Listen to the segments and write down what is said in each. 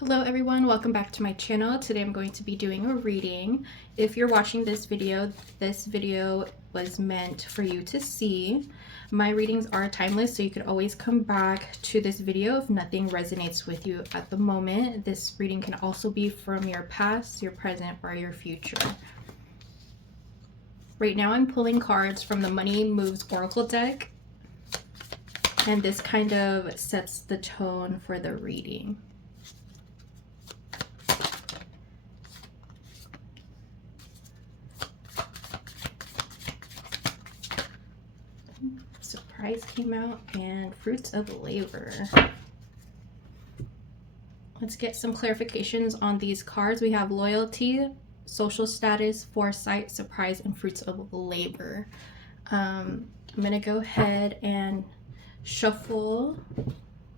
Hello everyone, welcome back to my channel. Today I'm going to be doing a reading. If you're watching this video was meant for you to see. My readings are timeless, so you could always come back to this video if nothing resonates with you at the moment. This reading can also be from your past, your present, or your future. Right now I'm pulling cards from the Money Moves Oracle deck, and this kind of sets the tone for the reading. Surprise came out, and Fruits of Labor. Let's get some clarifications on these cards. We have loyalty, social status, foresight, surprise, and fruits of labor. I'm going to go ahead and shuffle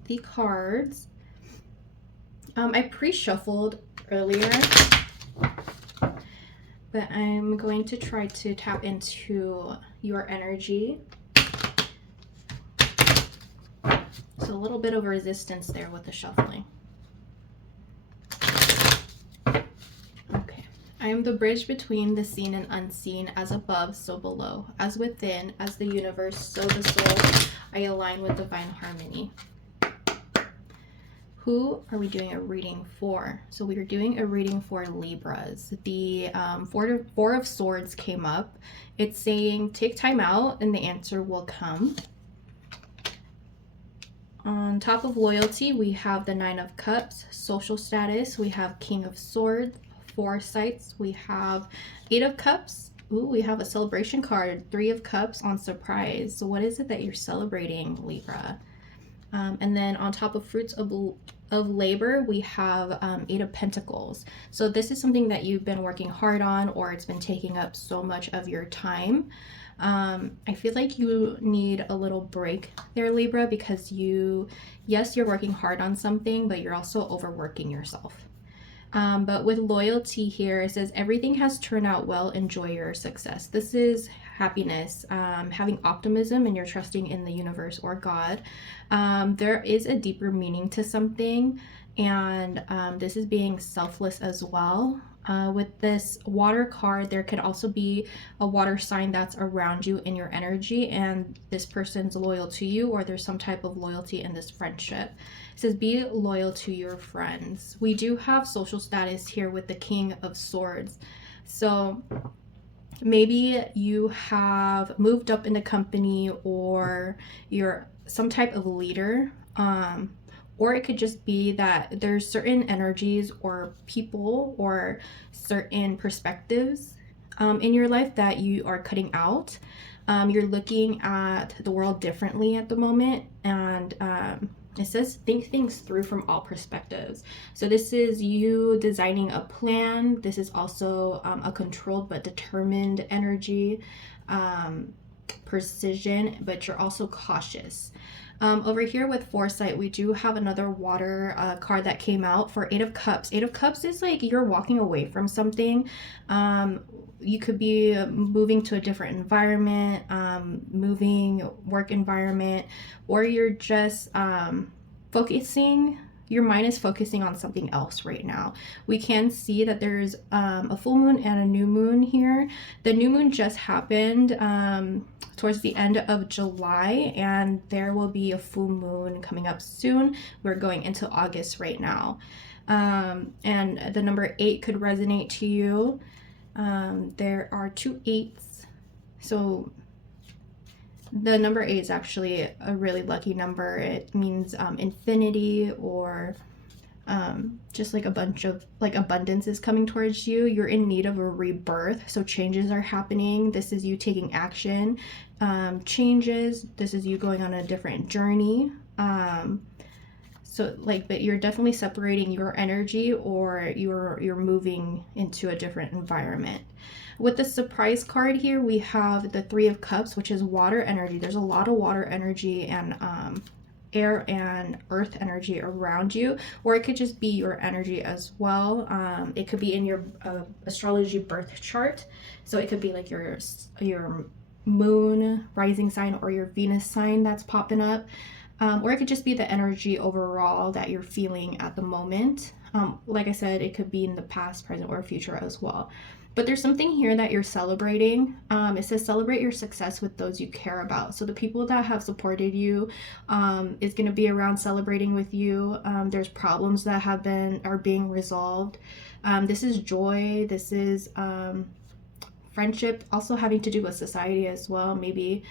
the cards. I pre-shuffled earlier, but I'm going to try to tap into your energy. So a little bit of resistance there with the shuffling. Okay. I am the bridge between the seen and unseen, as above, so below, as within, as the universe, so the soul. I align with divine harmony. Who are we doing a reading for? So we are doing a reading for Libras. The Four of Swords came up. It's saying take time out and the answer will come. On top of loyalty, we have the Nine of Cups. Social status, we have King of Swords. Foresights, we have Eight of Cups. Ooh, we have a celebration card, Three of Cups on surprise. So what is it that you're celebrating, Libra? And then on top of fruits of labor, we have Eight of Pentacles. So this is something that you've been working hard on, or it's been taking up so much of your time. I feel like you need a little break there, Libra, because yes, you're working hard on something, but you're also overworking yourself. But with loyalty here, it says everything has turned out well. Enjoy your success. This is happiness, having optimism, and you're trusting in the universe or God. There is a deeper meaning to something, and this is being selfless as well. With this water card, there could also be a water sign that's around you in your energy, and this person's loyal to you, or there's some type of loyalty in this friendship. It says be loyal to your friends. We do have social status here with the King of Swords. So maybe you have moved up in the company, or you're some type of leader. Or it could just be that there's certain energies or people or certain perspectives in your life that you are cutting out. You're looking at the world differently at the moment, and it says think things through from all perspectives. So this is you designing a plan. This is also a controlled but determined energy, precision, but you're also cautious. Over here with foresight, we do have another water card that came out for Eight of Cups. Eight of Cups is like you're walking away from something. You could be moving to a different environment, moving work environment, or you're just focusing. Your mind is focusing on something else right now. We can see that there's a full moon and a new moon here. The new moon just happened towards the end of July, and there will be a full moon coming up soon. We're going into August right now. And the number 8 could resonate to you. There are 2 8s. So the number 8 is actually a really lucky number. It means infinity, or just like a bunch of like abundance is coming towards you. You're in need of a rebirth, so changes are happening. This is you taking action. Changes, this is you going on a different journey. So like, but you're definitely separating your energy, or you're moving into a different environment. With the surprise card here, we have the Three of Cups, which is water energy. There's a lot of water energy and air and earth energy around you, or it could just be your energy as well. It could be in your astrology birth chart. So it could be like your moon rising sign or your Venus sign that's popping up. or it could just be the energy overall that you're feeling at the moment. Like I said, it could be in the past, present, or future as well. But there's something here that you're celebrating. It says celebrate your success with those you care about. So the people that have supported you is going to be around celebrating with you. There's problems that are being resolved. This is joy. This is friendship, also having to do with society as well. Maybe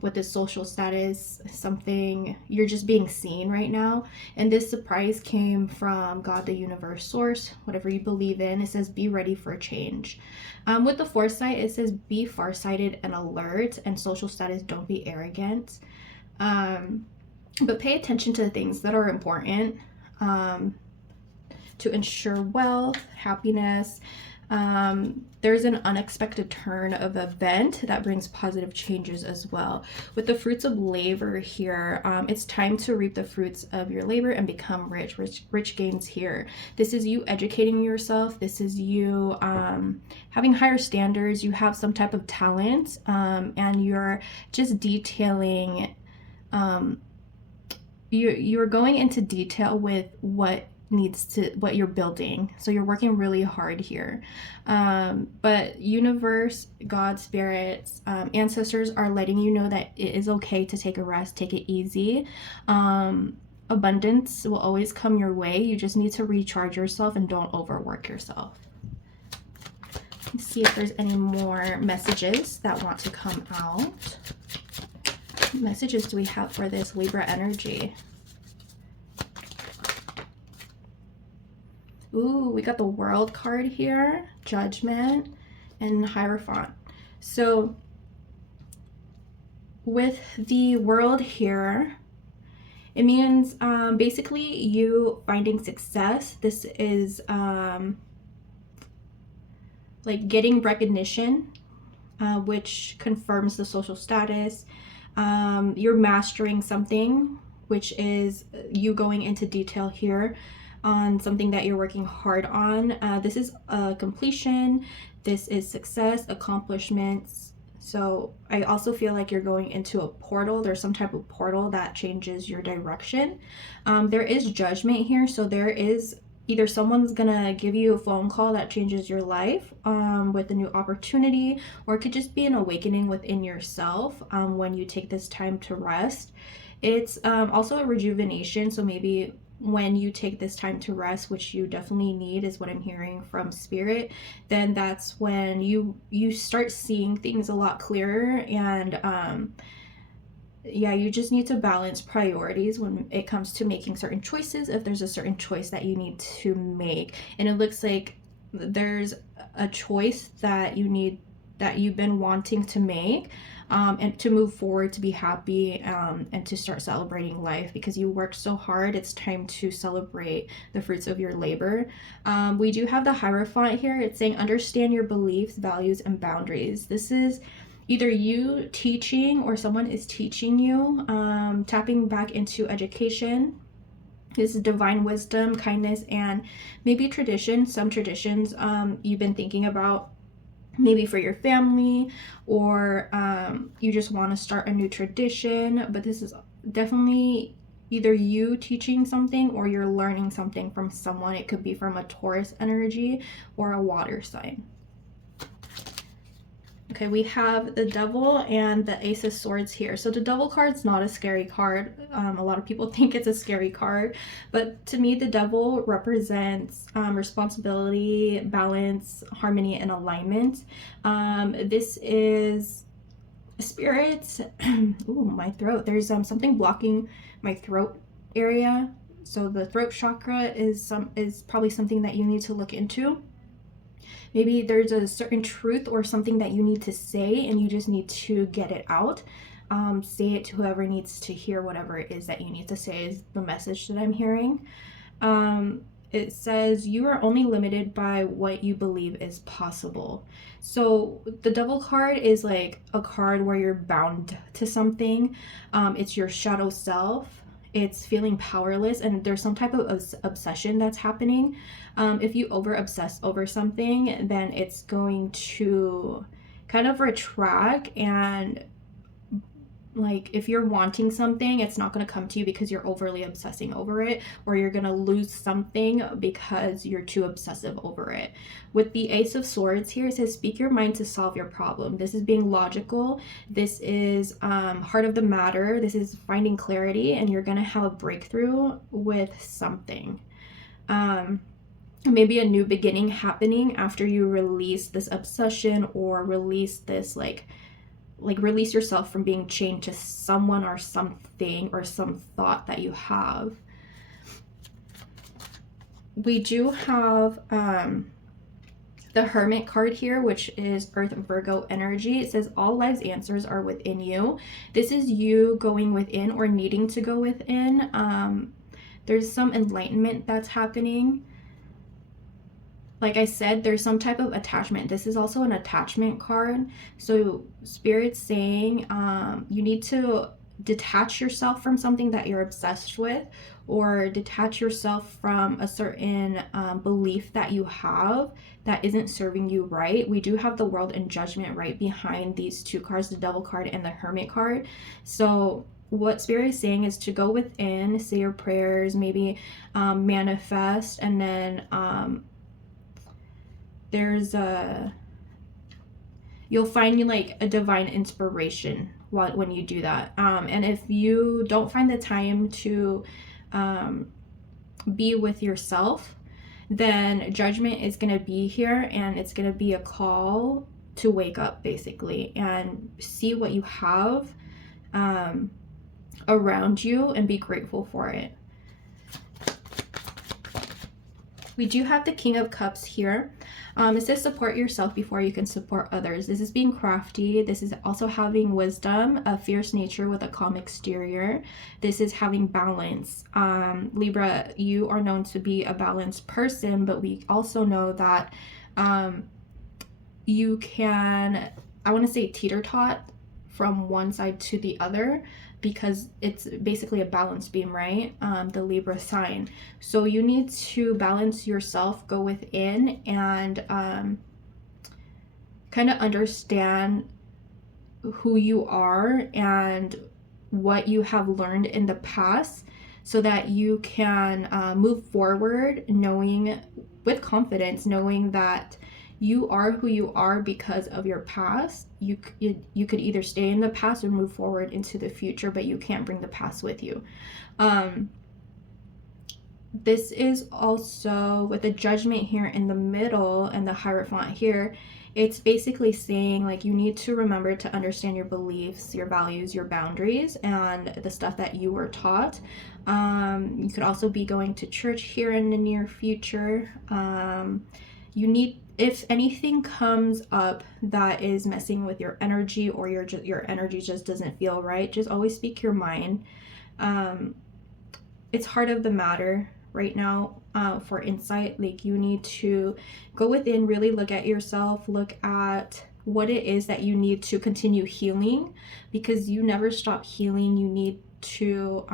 with this social status, something you're just being seen right now. And this surprise came from God, the universe, source, whatever you believe in. It says be ready for change. With the foresight, it says be farsighted and alert, and social status, don't be arrogant. But pay attention to the things that are important to ensure wealth, happiness. There's an unexpected turn of event that brings positive changes as well. With the fruits of labor here, it's time to reap the fruits of your labor and become rich. Rich gains here. This is you educating yourself. This is you having higher standards. You have some type of talent, and you're just detailing. You're going into detail with what you're building, so you're working really hard here. But universe, God, spirits, ancestors are letting you know that it is okay to take a rest, take it easy. Abundance will always come your way. You just need to recharge yourself and don't overwork yourself. Let's see if there's any more messages that want to come out. What messages do we have for this Libra energy? Ooh, we got the World card here, Judgment, and Hierophant. So with the World here, it means basically you finding success. This is like getting recognition, which confirms the social status. You're mastering something, which is you going into detail here on something that you're working hard on. This is a completion. This is success, accomplishments. So I also feel like you're going into a portal. There's some type of portal that changes your direction. There is judgment here. So there is either someone's gonna give you a phone call that changes your life with a new opportunity, or it could just be an awakening within yourself when you take this time to rest. It's also a rejuvenation. So maybe when you take this time to rest, which you definitely need, is what I'm hearing from spirit, then that's when you start seeing things a lot clearer. And yeah, you just need to balance priorities when it comes to making certain choices, if there's a certain choice that you need to make. And it looks like there's a choice that you've been wanting to make, and to move forward, to be happy, and to start celebrating life because you worked so hard. It's time to celebrate the fruits of your labor. We do have the Hierophant here. It's saying understand your beliefs, values, and boundaries. This is either you teaching or someone is teaching you, tapping back into education. This is divine wisdom, kindness, and maybe tradition. Some traditions you've been thinking about, maybe for your family, or you just want to start a new tradition. But this is definitely either you teaching something or you're learning something from someone. It could be from a Taurus energy or a water sign. Okay, we have the Devil and the Ace of Swords here. So the Devil card's not a scary card. A lot of people think it's a scary card, but to me, the Devil represents responsibility, balance, harmony, and alignment. This is spirits. Ooh, my throat. There's something blocking my throat area. So the throat chakra is probably something that you need to look into. Maybe there's a certain truth or something that you need to say and you just need to get it out. Say it to whoever needs to hear whatever it is that you need to say, is the message that I'm hearing. It says you are only limited by what you believe is possible. So the Devil card is like a card where you're bound to something. It's your shadow self. It's feeling powerless, and there's some type of obsession that's happening. If you over obsess over something, then it's going to kind of retract and like if you're wanting something, it's not going to come to you because you're overly obsessing over it, or you're going to lose something because you're too obsessive over it. With the Ace of Swords here, it says speak your mind to solve your problem. This is being logical. This is heart of the matter. This is finding clarity, and you're going to have a breakthrough with something. Maybe a new beginning happening after you release this obsession, or release this like release yourself from being chained to someone or something or some thought that you have. We do have the Hermit card here, which is Earth Virgo energy. It says all life's answers are within you. This is you going within or needing to go within. There's some enlightenment that's happening. Like I said, there's some type of attachment. This is also an attachment card. So Spirit's saying you need to detach yourself from something that you're obsessed with, or detach yourself from a certain belief that you have that isn't serving you right. We do have the World and Judgment right behind these two cards, the Devil card and the Hermit card. So what Spirit is saying is to go within, say your prayers, maybe manifest, and then you'll find like a divine inspiration when you do that. And if you don't find the time to be with yourself, then judgment is going to be here, and it's going to be a call to wake up basically and see what you have around you and be grateful for it. We do have the King of Cups here. It says support yourself before you can support others. This is being crafty. This is also having wisdom, a fierce nature with a calm exterior. This is having balance. Libra, you are known to be a balanced person, but we also know that you can, I want to say, teeter-tot from one side to the other, because it's basically a balance beam, right? The Libra sign. So you need to balance yourself, go within, and kind of understand who you are and what you have learned in the past, so that you can move forward knowing, with confidence, knowing that you are who you are because of your past. You could either stay in the past or move forward into the future, but you can't bring the past with you. This is also with the Judgment here in the middle and the Hierophant here. It's basically saying like you need to remember to understand your beliefs, your values, your boundaries, and the stuff that you were taught. You could also be going to church here in the near future. You need, if anything comes up that is messing with your energy, or your energy just doesn't feel right, just always speak your mind. It's heart of the matter right now for insight. Like you need to go within, really look at yourself, look at what it is that you need to continue healing, because you never stop healing. You need to,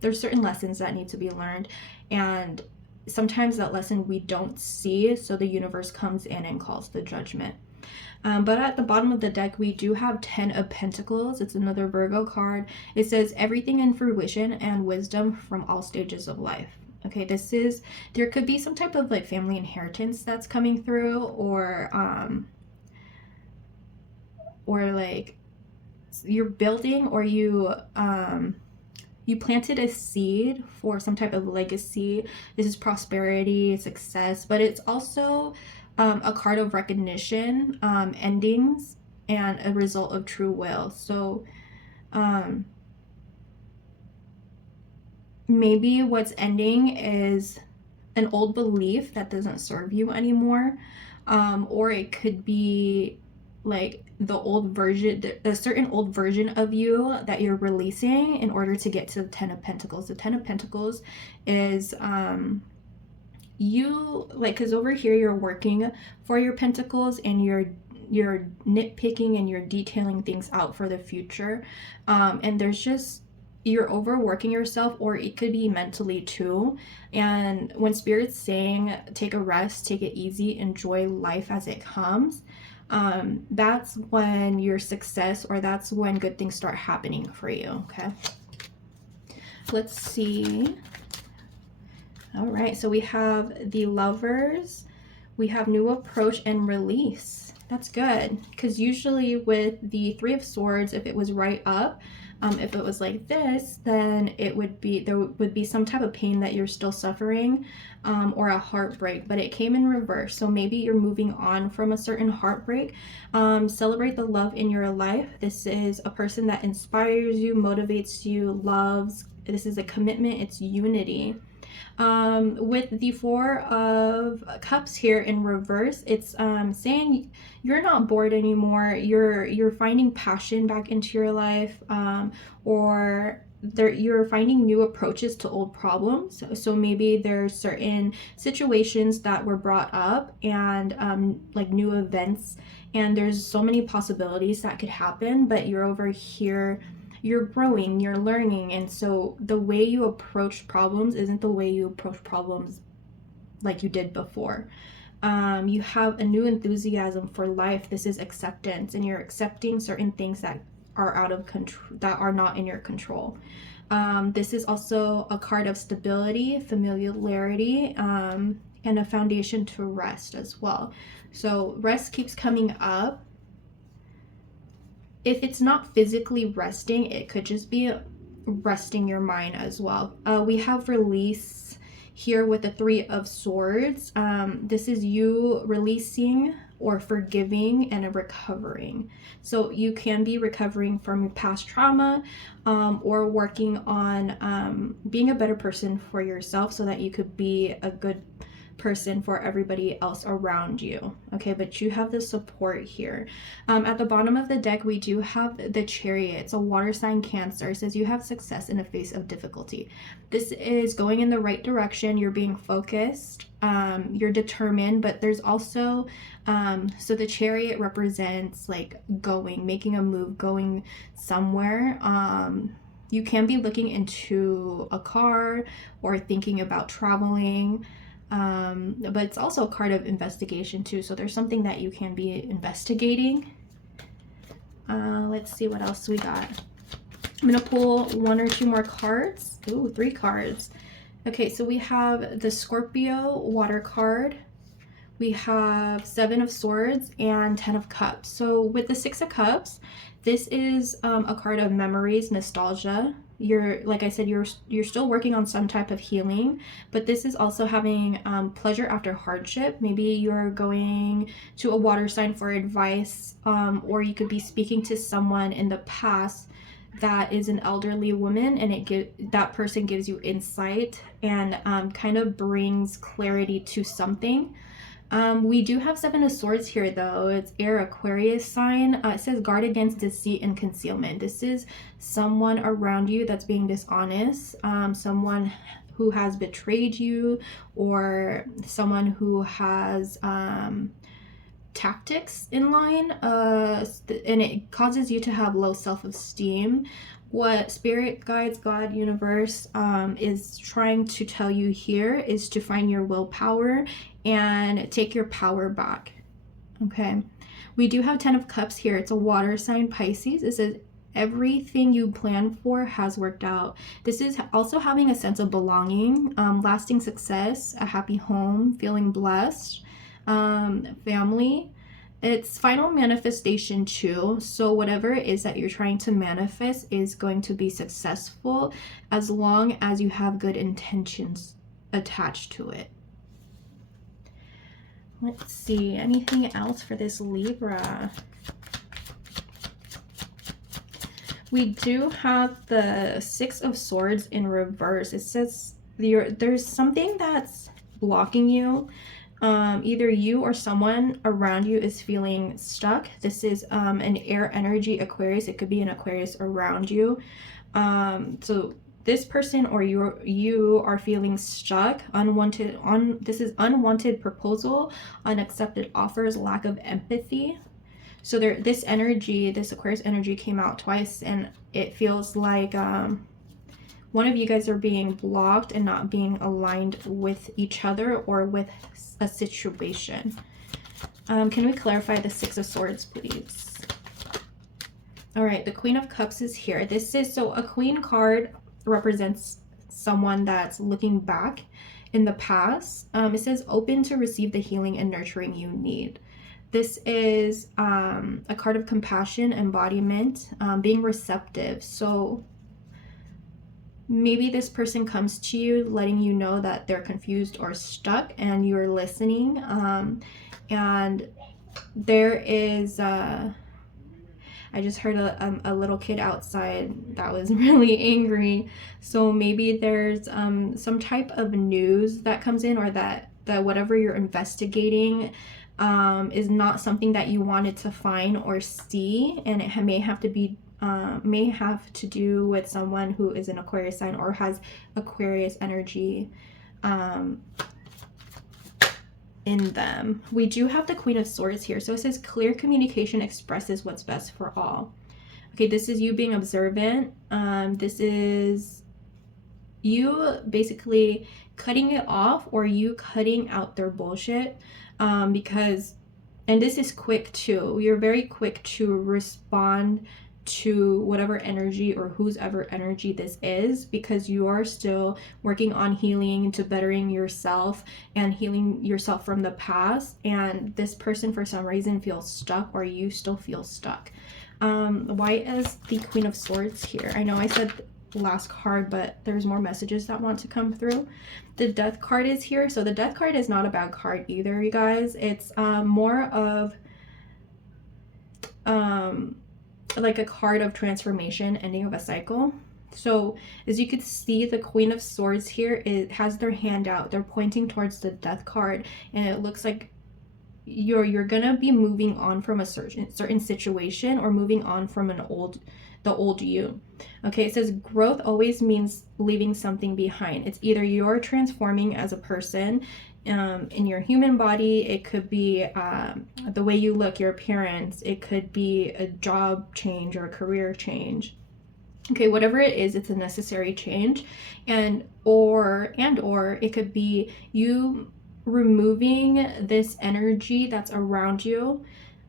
there's certain lessons that need to be learned, and sometimes that lesson we don't see, so the universe comes in and calls the judgment. But at the bottom of the deck, we do have 10 of Pentacles. It's another Virgo card. It says everything in fruition and wisdom from all stages of life. Okay, this is, there could be some type of like family inheritance that's coming through, or like you're building, or you planted a seed for some type of legacy. This is prosperity, success, but it's also a card of recognition, endings, and a result of true will. So maybe what's ending is an old belief that doesn't serve you anymore, or it could be like the old version, a certain old version of you that you're releasing in order to get to the 10 of Pentacles. The 10 of Pentacles is you, like, because over here you're working for your pentacles, and you're nitpicking and you're detailing things out for the future, and there's just, you're overworking yourself, or it could be mentally too. And when Spirit's saying take a rest, take it easy, enjoy life as it comes, that's when your success, or that's when good things start happening for you. Okay, let's see. All right, so we have the Lovers, we have new approach and release. That's good, because usually with the Three of Swords, if it was right up, if it was like this, then it would be, there would be some type of pain that you're still suffering, or a heartbreak, but it came in reverse. So maybe you're moving on from a certain heartbreak. Celebrate the love in your life. This is a person that inspires you, motivates you, loves. This is a commitment, it's unity. With the Four of Cups here in reverse, it's saying you're not bored anymore. You're finding passion back into your life, or you're finding new approaches to old problems. So maybe there's certain situations that were brought up, and like new events, and there's so many possibilities that could happen, but you're over here, you're growing, you're learning, and so the way you approach problems isn't the way you approach problems like you did before. You have a new enthusiasm for life. This is acceptance, and you're accepting certain things that are out of control, that are not in your control. This is also a card of stability, familiarity, and a foundation to rest as well. So rest keeps coming up. If it's not physically resting, it could just be resting your mind as well. We have release here with the Three of Swords. This is you releasing or forgiving and recovering. So you can be recovering from past trauma, or working on being a better person for yourself so that you could be a good person for everybody else around you. Okay, but you have the support here. At the bottom of the deck, we do have the Chariot. It's a water sign, Cancer. It says you have success in the face of difficulty. This is going in the right direction. You're being focused, you're determined, but there's also so the Chariot represents like going, making a move, going somewhere. You can be looking into a car or thinking about traveling. But it's also a card of investigation too, so there's something that you can be investigating. Let's see what else we got. I'm gonna pull one or two more cards. Ooh, 3 cards. Okay, so we have the Scorpio water card, we have 7 of Swords, and 10 of Cups. So with the 6 of Cups, this is a card of memories, nostalgia. You're, like I said, you're still working on some type of healing, but this is also having pleasure after hardship. Maybe you're going to a water sign for advice, or you could be speaking to someone in the past that is an elderly woman, and that person gives you insight and kind of brings clarity to something. We do have 7 of Swords here though. It's air, Aquarius sign. It says guard against deceit and concealment. This is someone around you that's being dishonest, someone who has betrayed you, or someone who has tactics in line, and it causes you to have low self-esteem. What spirit guides, God, universe, is trying to tell you here is to find your willpower and take your power back. Okay, we do have 10 of Cups here. It's a water sign, Pisces. It says everything you planned for has worked out. This is also having a sense of belonging, lasting success, a happy home, feeling blessed, family. It's final manifestation too. So whatever it is that you're trying to manifest is going to be successful as long as you have good intentions attached to it. Let's see, anything else for this Libra? We do have the 6 of Swords in reverse. It says there's something that's blocking you. Either you or someone around you is feeling stuck. This is an air energy, Aquarius. It could be an Aquarius around you. So this person or you are feeling stuck, this is unwanted proposal, unaccepted offers, lack of empathy. So this energy, this Aquarius energy came out twice, and it feels like one of you guys are being blocked and not being aligned with each other or with a situation. Can we clarify the Six of Swords, please? All right, the Queen of Cups is here. This is, so a Queen card represents someone that's looking back in the past. It says open to receive the healing and nurturing you need. This is a card of compassion, embodiment, being receptive. So maybe this person comes to you letting you know that they're confused or stuck, and you're listening. And there is I just heard a little kid outside that was really angry. So maybe there's some type of news that comes in, or that whatever you're investigating is not something that you wanted to find or see, and it may have to do with someone who is an Aquarius sign or has Aquarius energy in them. We do have the Queen of Swords here. So it says clear communication expresses what's best for all. Okay, this is you being observant. This is you basically cutting it off, or you cutting out their bullshit, because, and this is quick too. You're very quick to respond to whatever energy or whose ever energy this is, because you are still working on healing, to bettering yourself and healing yourself from the past, and this person for some reason feels stuck, or you still feel stuck. Why is the Queen of Swords here? I know I said last card, but there's more messages that want to come through. The Death card is here. So the Death card is not a bad card either, you guys. It's more of like a card of transformation, ending of a cycle. So as you can see, the Queen of Swords here, it has their hand out. They're pointing towards the Death card, and it looks like you're gonna be moving on from a certain situation, or moving on from the old you. Okay, it says growth always means leaving something behind. It's either you're transforming as a person in your human body, it could be the way you look, your appearance, it could be a job change or a career change. Okay, whatever it is, it's a necessary change, and or it could be you removing this energy that's around you.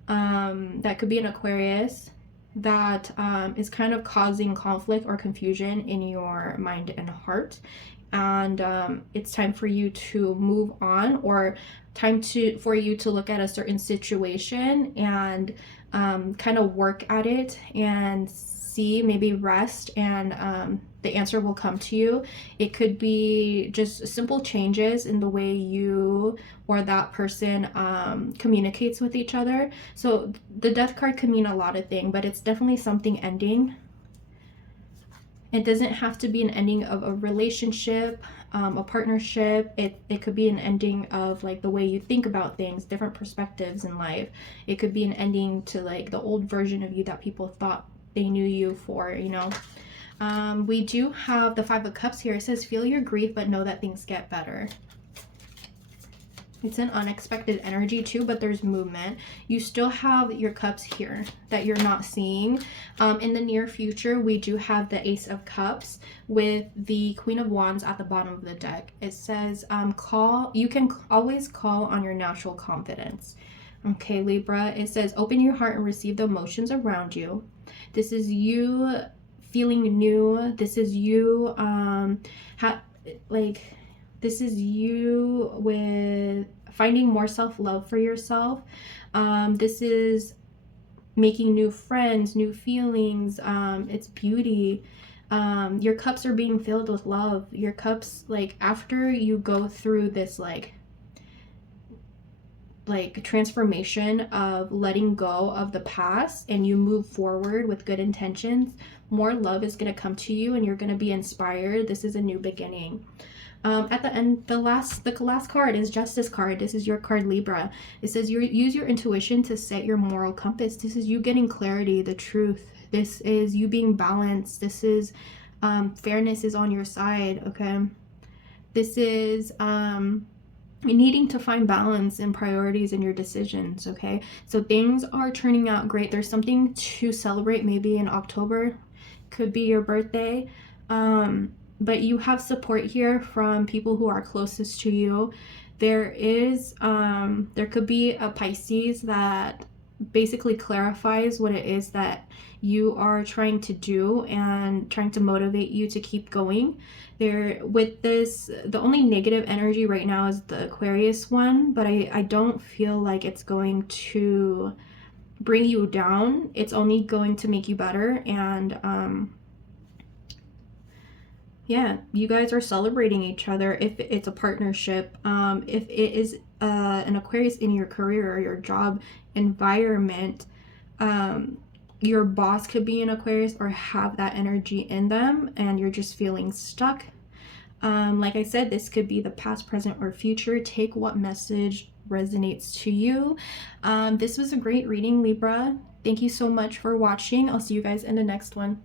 That could be an Aquarius that is kind of causing conflict or confusion in your mind and heart, and it's time for you to move on, or for you to look at a certain situation and kind of work at it and see, maybe rest, and the answer will come to you. It could be just simple changes in the way you or that person communicates with each other. So the Death card can mean a lot of things, but it's definitely something ending. It doesn't have to be an ending of a relationship, a partnership. It could be an ending of like the way you think about things, different perspectives in life. It could be an ending to like the old version of you that people thought they knew you for, you know. We do have the Five of Cups here. It says feel your grief, but know that things get better. It's an unexpected energy too, but there's movement. You still have your cups here that you're not seeing. In the near future, we do have the Ace of Cups with the Queen of Wands at the bottom of the deck. It says you can always call on your natural confidence. Okay, Libra, it says open your heart and receive the emotions around you. This is you feeling new. This is you this is you with finding more self-love for yourself. This is making new friends, new feelings. It's beauty. Your cups are being filled with love. Your cups, like after you go through this like transformation of letting go of the past, and you move forward with good intentions, more love is going to come to you, and you're going to be inspired. This is a new beginning. At the end, the last card is Justice card. This is your card, Libra. It says use your intuition to set your moral compass. This is you getting clarity, the truth. This is you being balanced. This is fairness is on your side. Okay, this is needing to find balance and priorities in your decisions. Okay, so things are turning out great. There's something to celebrate, maybe in October, could be your birthday. But you have support here from people who are closest to you. there is there could be a Pisces that basically clarifies what it is that you are trying to do and trying to motivate you to keep going. There, with this, the only negative energy right now is the Aquarius one, but I don't feel like it's going to bring you down. It's only going to make you better. And yeah, you guys are celebrating each other if it's a partnership. If it is an Aquarius in your career or your job environment, your boss could be an Aquarius or have that energy in them, and you're just feeling stuck. Like I said, this could be the past, present, or future. Take what message resonates to you. This was a great reading, Libra. Thank you so much for watching. I'll see you guys in the next one.